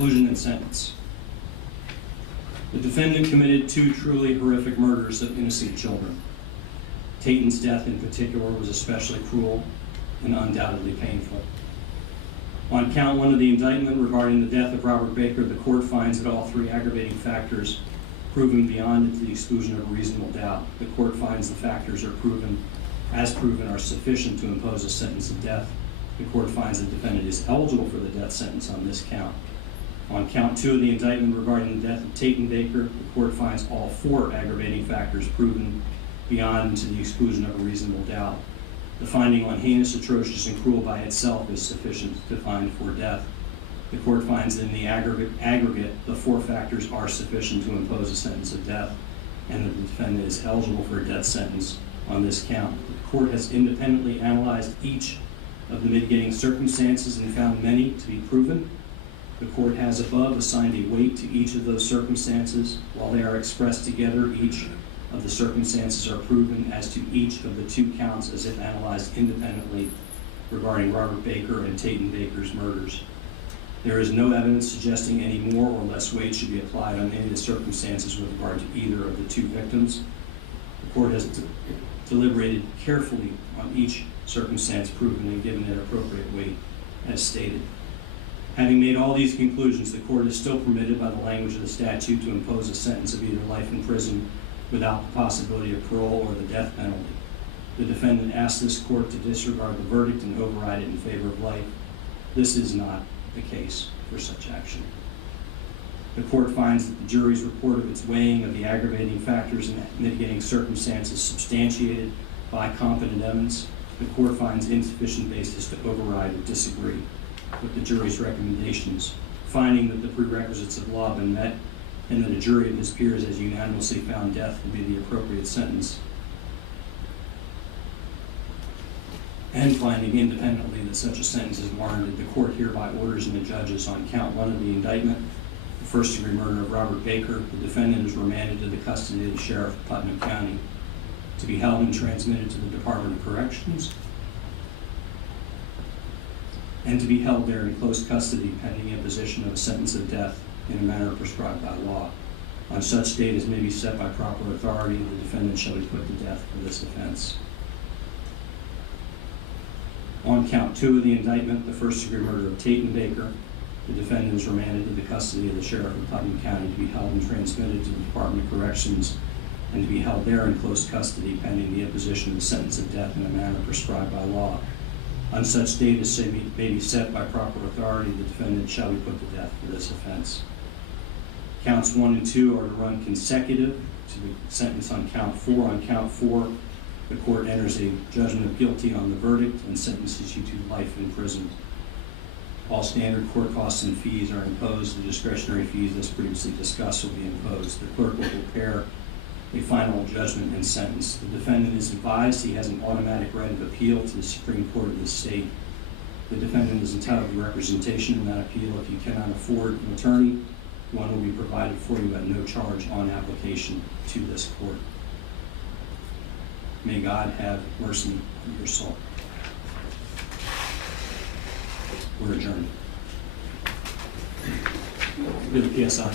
Conclusion and sentence. The defendant committed two truly horrific murders of innocent children. Taten's death in particular was especially cruel and undoubtedly painful. On count one of the indictment regarding the death of Robert Baker, the court finds that all three aggravating factors proven beyond and to the exclusion of a reasonable doubt. The court finds the factors are proven are sufficient to impose a sentence of death. The court finds the defendant is eligible for the death sentence on this count. On count two of the indictment regarding the death of Tate and Baker, the court finds all four aggravating factors proven beyond and to the exclusion of a reasonable doubt. The finding on heinous, atrocious, and cruel by itself is sufficient to find for death. The court finds that in the aggregate, the four factors are sufficient to impose a sentence of death, and that the defendant is eligible for a death sentence on this count. The court has independently analyzed each of the mitigating circumstances and found many to be proven. The court has above assigned a weight to each of those circumstances. While they are expressed together, each of the circumstances are proven as to each of the two counts as if analyzed independently regarding Robert Baker and Tate and Baker's murders. There is no evidence suggesting any more or less weight should be applied on any of the circumstances with regard to either of the two victims. The court has deliberated carefully on each circumstance proven and given it appropriate weight as stated. Having made all these conclusions, the court is still permitted by the language of the statute to impose a sentence of either life in prison without the possibility of parole or the death penalty. The defendant asked this court to disregard the verdict and override it in favor of life. This is not the case for such action. The court finds that the jury's report of its weighing of the aggravating factors and mitigating circumstances substantiated by competent evidence. The court finds insufficient basis to override or disagree with the jury's recommendations, finding that the prerequisites of law have been met and that a jury of his peers has unanimously found death to be the appropriate sentence, and finding independently that such a sentence is warranted. The court hereby orders and the judges on count one of the indictment, the first-degree murder of Robert Baker. The defendant is remanded to the custody of the sheriff of Putnam County to be held and transmitted to the Department of Corrections, and to be held there in close custody pending imposition of a sentence of death in a manner prescribed by law. On such date as may be set by proper authority, the defendant shall be put to death for this offense. On count two of the indictment, the first-degree murder of Tate and Baker, the defendant is remanded to the custody of the sheriff of Putnam County to be held and transmitted to the Department of Corrections and to be held there in close custody pending the imposition of a sentence of death in a manner prescribed by law. On such date as may be set by proper authority, the defendant shall be put to death for this offense. Counts 1 and 2 are to run consecutive to the sentence on count 4. On count 4, the court enters a judgment of guilty on the verdict and sentences you to life in prison. All standard court costs and fees are imposed. The discretionary fees, as previously discussed, will be imposed. The clerk will prepare a final judgment and sentence. The defendant is advised he has an automatic right of appeal to the Supreme Court of the state. The defendant is entitled to representation in that appeal. If you cannot afford an attorney, one will be provided for you at no charge on application to this court. May God have mercy on your soul. We're adjourned. With the PSI.